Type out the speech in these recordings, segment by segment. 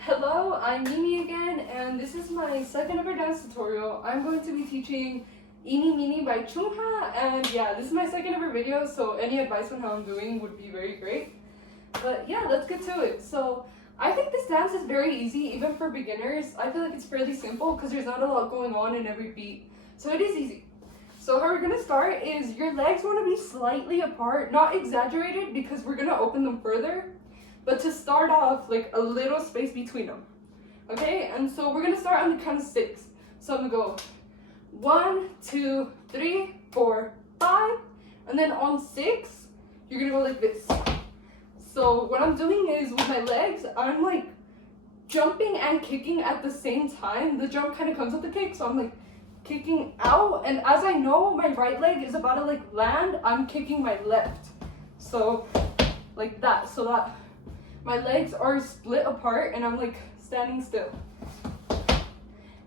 Hello, I'm Meenie again, and this is my second ever dance tutorial. I'm going to be teaching Eenie Meenie by CHUNGHA, and yeah, this is my second ever video, so any advice on how I'm doing would be very great. But yeah, let's get to it. So I think this dance is very easy, even for beginners. I feel like it's fairly simple because there's not a lot going on in every beat, so it is easy. So how we're going to start is your legs want to be slightly apart, not exaggerated because we're going to open them further. But to start off, like a little space between them. Okay, and so we're gonna start on the count of 6. So I'm gonna go 1, 2, 3, 4, 5, and then on 6, you're gonna go like this. So what I'm doing is with my legs, I'm like jumping and kicking at the same time. The jump kind of comes with the kick, so I'm like kicking out, and as I know my right leg is about to like land, I'm kicking my left. So like that, so that my legs are split apart and I'm like standing still.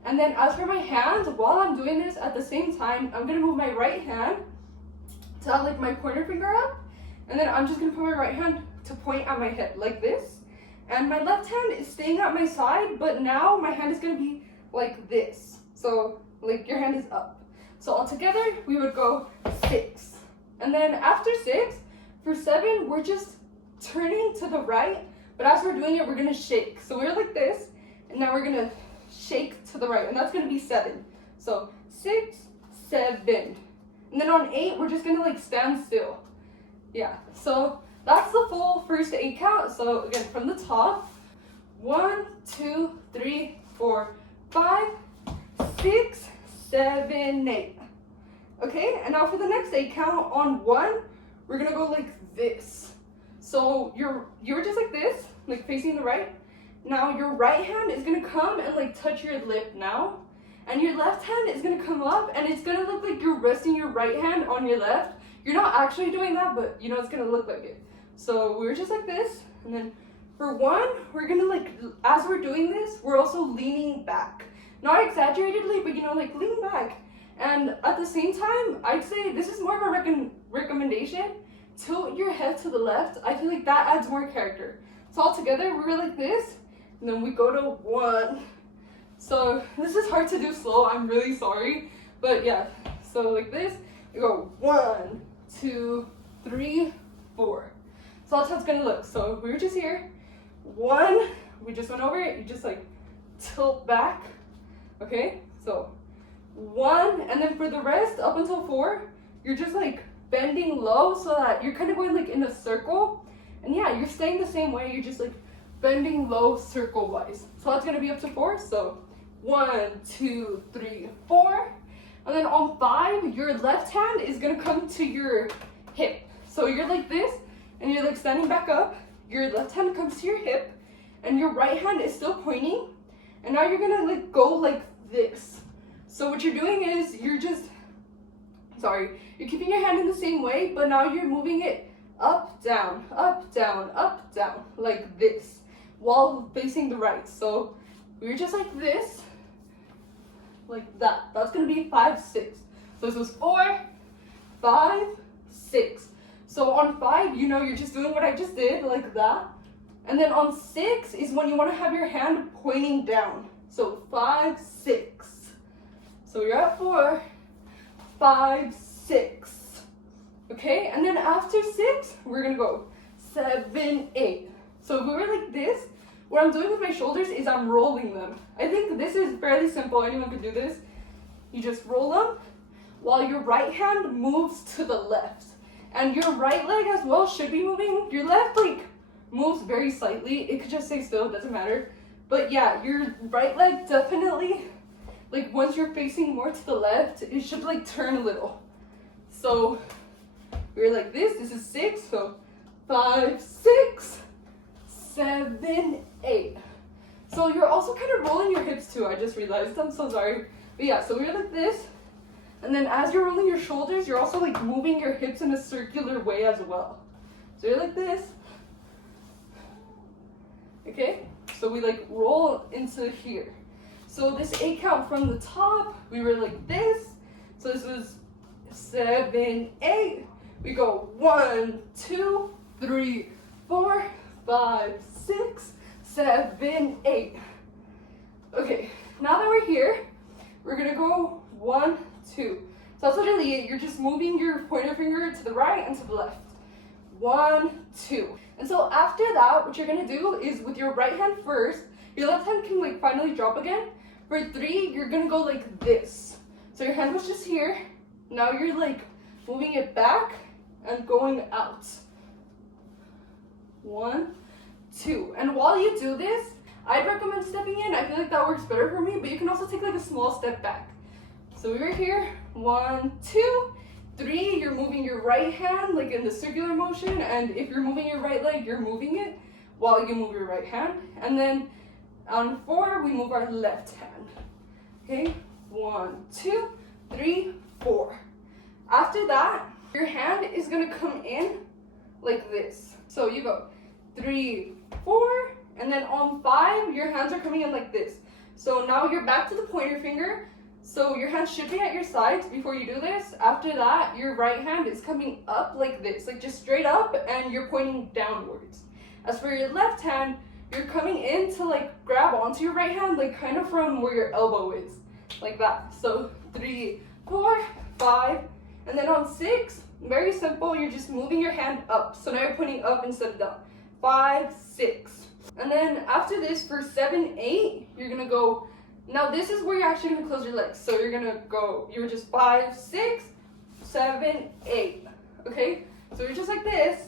And then as for my hands, while I'm doing this at the same time, I'm gonna move my right hand to have like my pointer finger up, and then I'm just gonna put my right hand to point at my head like this. And my left hand is staying at my side, but now my hand is gonna be like this. So like your hand is up. So all together we would go 6. And then after 6, for 7, we're just turning to the right, but as we're doing it, we're gonna shake. So we're like this, and now we're gonna shake to the right, and that's gonna be 7. So 6, 7. And then on 8, we're just gonna like stand still. Yeah, so that's the full first 8 count. So again, from the top, 1, 2, 3, 4, 5, 6, 7, 8. Okay, and now for the next 8 count, on 1, we're gonna go like this. So you're just like this, like facing the right. Now your right hand is gonna come and like touch your lip now. And your left hand is gonna come up and it's gonna look like you're resting your right hand on your left. You're not actually doing that, but you know it's gonna look like it. So we're just like this. And then for 1, we're gonna like, as we're doing this, we're also leaning back. Not exaggeratedly, but you know, like lean back. And at the same time, I'd say this is more of a recommendation. Tilt your head to the left. I feel like that adds more character. So all together, we're like this, and then we go to 1. So this is hard to do slow. I'm really sorry, but yeah. So like this, we go 1, 2, 3, 4. So that's how it's gonna look. So we were just here. 1, we just went over it. You just like tilt back. Okay. So 1, and then for the rest up until 4, you're just like bending low so that you're kind of going like in a circle. And yeah, you're staying the same way, you're just like bending low circle wise. So that's gonna be up to 4. So 1, 2, 3, 4. And then on 5, your left hand is gonna come to your hip. So you're like this and you're like standing back up. Your left hand comes to your hip and your right hand is still pointing. And now you're gonna like go like this. So what you're doing is you're keeping your hand in the same way, but now you're moving it up, down, like this, while facing the right. So we're just like this, like that. That's gonna be 5, 6. So this was 4, 5, 6. So on 5, you know, you're just doing what I just did, like that. And then on 6 is when you wanna have your hand pointing down. So 5, 6. So you're at 4, 5, 6. Okay, and then after 6, we're gonna go 7, 8. So if we were like this, what I'm doing with my shoulders is I'm rolling them. I think this is fairly simple. Anyone could do this. You just roll them while your right hand moves to the left. And your right leg as well should be moving. Your left like moves very slightly. It could just stay still, it doesn't matter. But yeah, your right leg definitely, like once you're facing more to the left, it should like turn a little. So we're like this is 6, so 5, 6, 7, 8. So you're also kind of rolling your hips too, I just realized, I'm so sorry. But yeah, so we're like this, and then as you're rolling your shoulders, you're also like moving your hips in a circular way as well. So you're like this, okay? So we like roll into here. So this 8 count from the top, we were like this, so this was 7, 8. We go 1, 2, 3, 4, 5, 6, 7, 8. Okay, now that we're here, we're gonna go 1, 2. So that's literally it. You're just moving your pointer finger to the right and to the left. 1, 2. And so after that, what you're gonna do is with your right hand first, your left hand can like finally drop again. For 3, you're gonna go like this. So your hand was just here. Now you're like moving it back and going out. 1, 2. And while you do this, I'd recommend stepping in. I feel like that works better for me, but you can also take like a small step back. So we were here. 1, 2, 3. You're moving your right hand like in the circular motion, and if you're moving your right leg, you're moving it while you move your right hand. And then on 4, we move our left hand. Okay, 1, 2, 3, 4. After that, your hand is gonna come in like this. So you go 3, 4, and then on 5, your hands are coming in like this. So now you're back to the pointer finger. So your hands should be at your sides before you do this. After that, your right hand is coming up like this, like just straight up, and you're pointing downwards. As for your left hand, you're coming in to like grab onto your right hand, like kind of from where your elbow is, like that. So 3, 4, 5, and then on 6, very simple, you're just moving your hand up. So now you're pointing up instead of down. 5, 6. And then after this, for 7, 8, you're gonna go, now this is where you're actually gonna close your legs. So you're gonna go, you're just 5, 6, 7, 8. Okay? So you're just like this.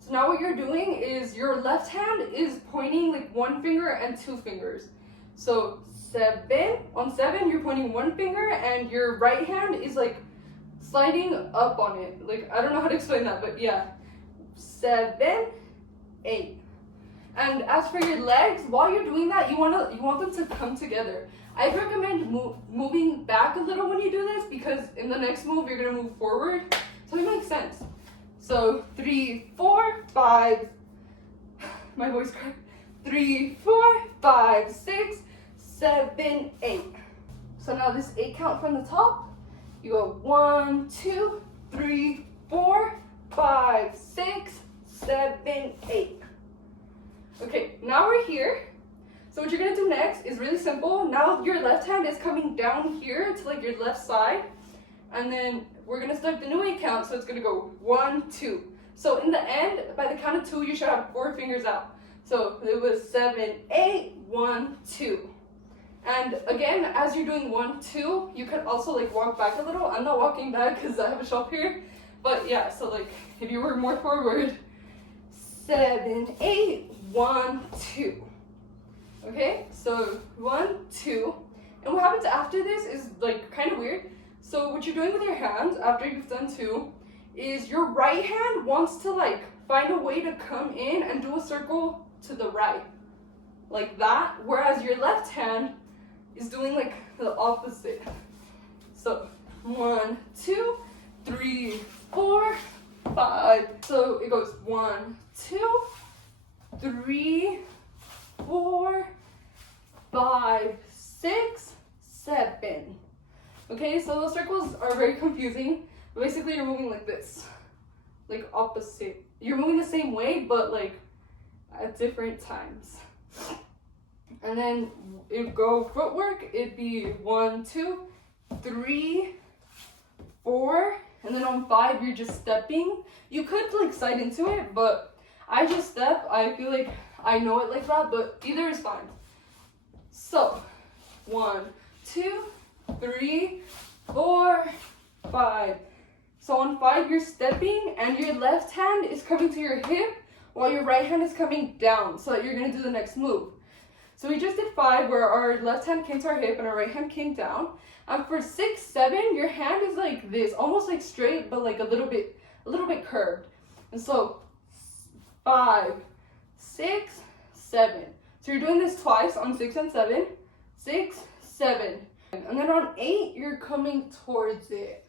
So now what you're doing is your left hand is pointing like 1 finger and 2 fingers. So 7, on 7, you're pointing 1 finger, and your right hand is like sliding up on it. Like, I don't know how to explain that, but yeah. 7, 8. And as for your legs, while you're doing that, you want them to come together. I'd recommend moving back a little when you do this, because in the next move, you're gonna move forward. So it makes sense. So 3, 4, 5, my voice cracked. 3, 4, 5, 6, 7, 8. So now this 8 count from the top, you go 1, 2, 3, 4, 5, 6, 7, 8. Okay, now we're here. So what you're gonna do next is really simple. Now your left hand is coming down here to like your left side, and then we're gonna start the new 8 count. So it's gonna go 1, 2. So in the end, by the count of 2, you should have 4 fingers out. So it was 7, 8, 1, 2. And again, as you're doing 1, 2, you could also like walk back a little. I'm not walking back because I have a shelf here, but yeah. So like if you were more forward, 7, 8, 1, 2. Okay, so 1, 2. And what happens after this is like kind of weird. So what you're doing with your hands after you've done 2 is your right hand wants to like find a way to come in and do a circle to the right, like that, whereas your left hand is doing like the opposite. So 1, 2, 3, 4, 5. So it goes 1, 2, 3, 4, 5, 6, 7. Okay, so those circles are very confusing. Basically, you're moving like this, like opposite. You're moving the same way, but like at different times. And then it go footwork, it'd be 1, 2, 3, 4, and then on 5, you're just stepping. You could like slide into it, but I just step. I feel like I know it like that, but either is fine. So 1, 2, 3, 4, 5. So on 5, you're stepping, and your left hand is coming to your hip while your right hand is coming down, so that you're gonna do the next move. So we just did 5 where our left hand came to our hip and our right hand came down. And for 6, 7, your hand is like this, almost like straight, but like a little bit curved. And so 5, 6, 7. So you're doing this twice on 6 and 7. 6, 7. And then on 8, you're coming towards it.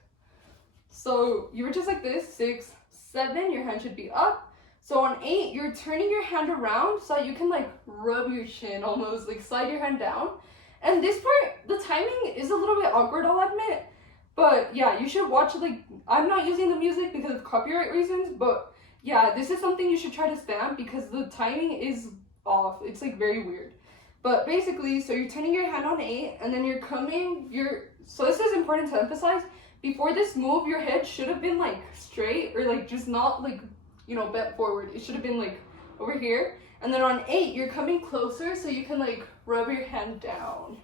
So you were just like this, 6, 7, your hand should be up. So on 8, you're turning your hand around so that you can like rub your chin, almost like slide your hand down. And this part, the timing is a little bit awkward, I'll admit. But yeah, you should watch, like, I'm not using the music because of copyright reasons, but yeah, this is something you should try to stamp because the timing is off. It's like very weird. But basically, so you're turning your hand on 8, and then so this is important to emphasize. Before this move, your head should have been like straight, or like just not like, you know, bent forward. It should have been like over here. And then on 8, you're coming closer so you can like rub your hand down.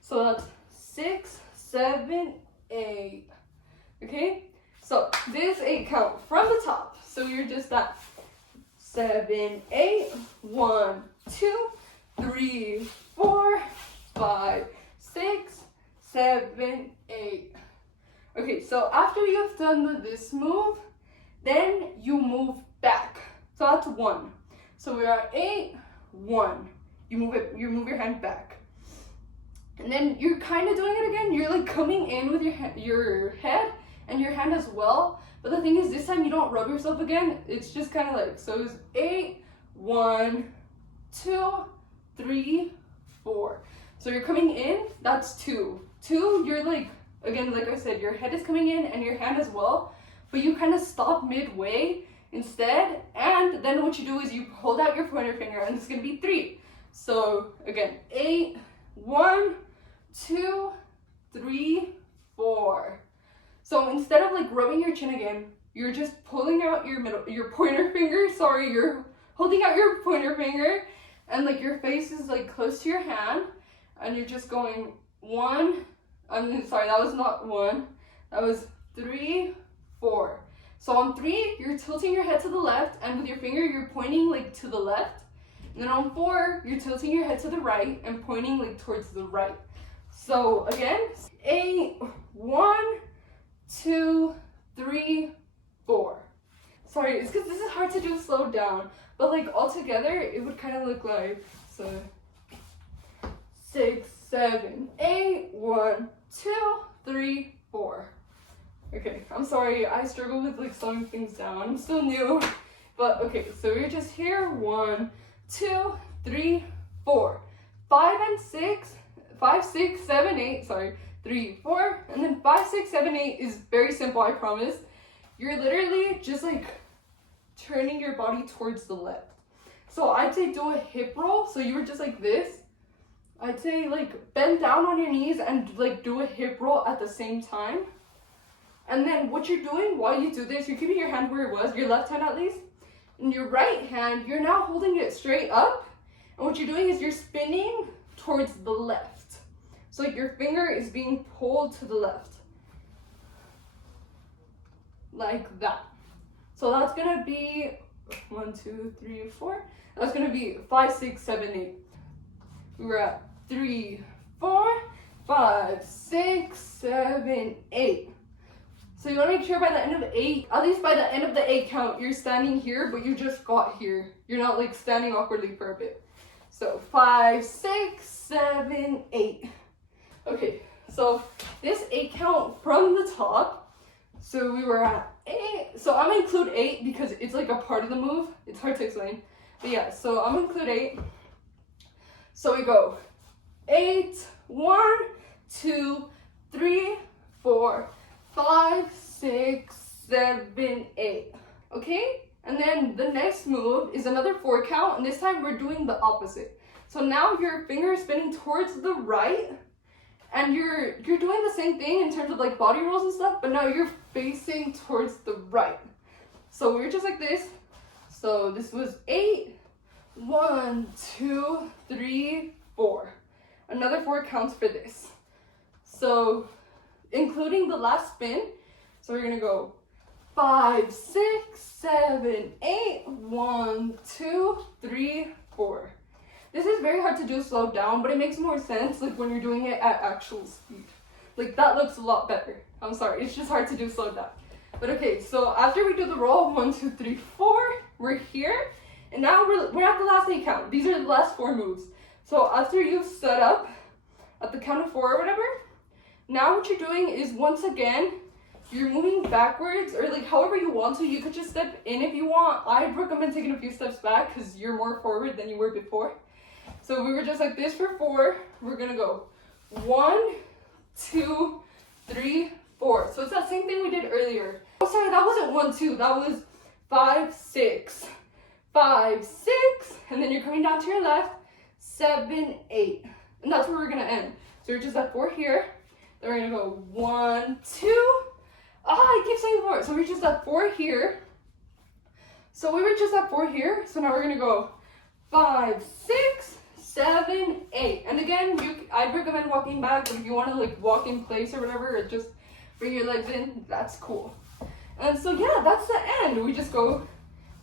So that's 6, 7, 8. Okay? So this 8 count from the top. So you're just at 7, 8, 1, 2, 3, 4, 5, 6, 7, 8. Okay, so after you've done this move, then you move back. So that's 1. So we're at 8, 1. You move your hand back. And then you're kind of doing it again. You're like coming in with your head and your hand as well. But the thing is, this time you don't rub yourself again. It's just kind of like, so it's 8, 1, 2, 3, 4. So you're coming in, that's 2. 2, you're like, again, like I said, your head is coming in and your hand as well. But you kind of stop midway instead. And then what you do is you hold out your pointer finger, and it's going to be 3. So again, 8, 1, 2, 3, 4. So instead of like rubbing your chin again, you're just pulling out your pointer finger. Sorry, you're holding out your pointer finger, and like your face is like close to your hand, and you're just going 1. Sorry, that was not 1. That was 3, 4. So on 3, you're tilting your head to the left, and with your finger, you're pointing like to the left. And then on 4, you're tilting your head to the right and pointing like towards the right. So again, 8, 1, 2, 3, 4. Sorry, it's because this is hard to do slowed down, but like all together, it would kind of look like, so 6, 7, 8, 1, 2, 3, 4. Okay, I'm sorry, I struggle with like slowing things down. I'm still new, but okay, so we're just here. 1, 2, 3, 4, 5 and 6, 5, 6, 7, 8, sorry, 3, 4, and then 5, 6, 7, 8 is very simple, I promise. You're literally just like turning your body towards the left. So I'd say do a hip roll. So you were just like this. I'd say like bend down on your knees and like do a hip roll at the same time. And then what you're doing while you do this, you're keeping your hand where it was, your left hand at least. And your right hand, you're now holding it straight up. And what you're doing is you're spinning towards the left. So like your finger is being pulled to the left. Like that. So that's gonna be 1, 2, 3, 4. That's gonna be 5, 6, 7, 8. We were at 3, 4, 5, 6, 7, 8. So you want to make sure by the end of 8, at least by the end of the 8 count, you're standing here, but you just got here. You're not like standing awkwardly for a bit. So 5, 6, 7, 8. Okay, so this 8 count from the top. So we were at 8. So I'm gonna include 8 because it's like a part of the move. It's hard to explain. But yeah, so I'm gonna include 8. So we go 8, 1, 2, 3, 4, 5, 6, 7, 8. Okay? And then the next move is another 4 count, and this time we're doing the opposite. So now your finger is spinning towards the right, and you're doing the same thing in terms of like body rolls and stuff, but now you're facing towards the right. So we're just like this. So this was 8, 1, 2, 3, 4. Another 4 counts for this. So including the last spin. So we're gonna go 5, 6, 7, 8, 1, 2, 3, 4. This is very hard to do slowed down, but it makes more sense like when you're doing it at actual speed. Like that looks a lot better. I'm sorry, it's just hard to do slowed down. But okay, so after we do the roll, 1, 2, 3, 4, we're here. And now we're at the last 8 count. These are the last 4 moves. So after you've set up at the count of 4 or whatever, now what you're doing is once again, you're moving backwards or like however you want to. You could just step in if you want. I'd recommend taking a few steps back because you're more forward than you were before. So we were just like this for 4. We're gonna go 1, 2, 3, 4. So it's that same thing we did earlier. Oh, sorry, that wasn't 1, 2. That was 5, 6, 5, 6, and then you're coming down to your left, 7, 8. And that's where we're gonna end. So we're just at 4 here. Then we're gonna go 1, 2. I keep saying 4. So we're just at 4 here. So we were just at 4 here. So now we're gonna go 5, 6, 7, 8. And again, I'd recommend walking back, but if you want to like walk in place or whatever, or just bring your legs in, that's cool. And so yeah, that's the end. We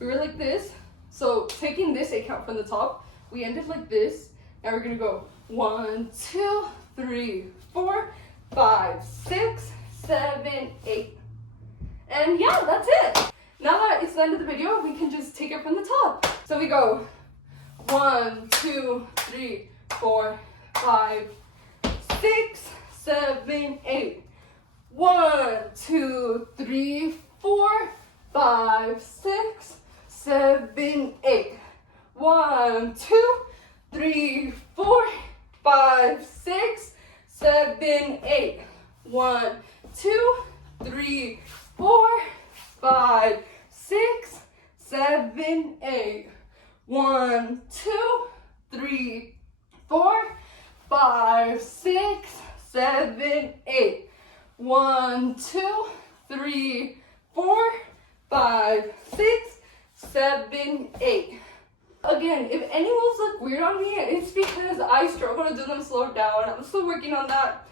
were like this. So taking this 8 count from the top, we ended like this. Now we're gonna go 1, 2, 3, 4, 5, 6, 7, 8. And yeah, that's it. Now that it's the end of the video, we can just take it from the top. So we go 1, 2, 3, 4, 5, 6, 7, 8. 1, 2, 3, 4, 5, 6, 7, 8. 1, 2, 3, 4, 5, 6, 7, 8. 1, 2, 3, 4, 5, 6, 7, 8. 1, 2, 3, 4, 5, 6, 7, 8. 1, 2, 3, 4, 5, 6, 7, 8. Again, if any moves look weird on me, it's because I struggle to do them slow down. I'm still working on that.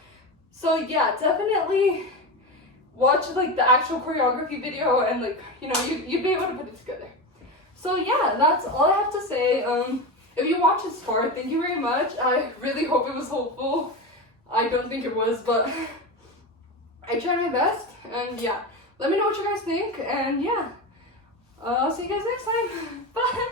So yeah, definitely watch like the actual choreography video and like, you know, you'd be able to put it together. So yeah, that's all I have to say. If you watched this far, thank you very much. I really hope it was helpful. I don't think it was, but I tried my best. And yeah, let me know what you guys think. And yeah, I'll see you guys next time. Bye.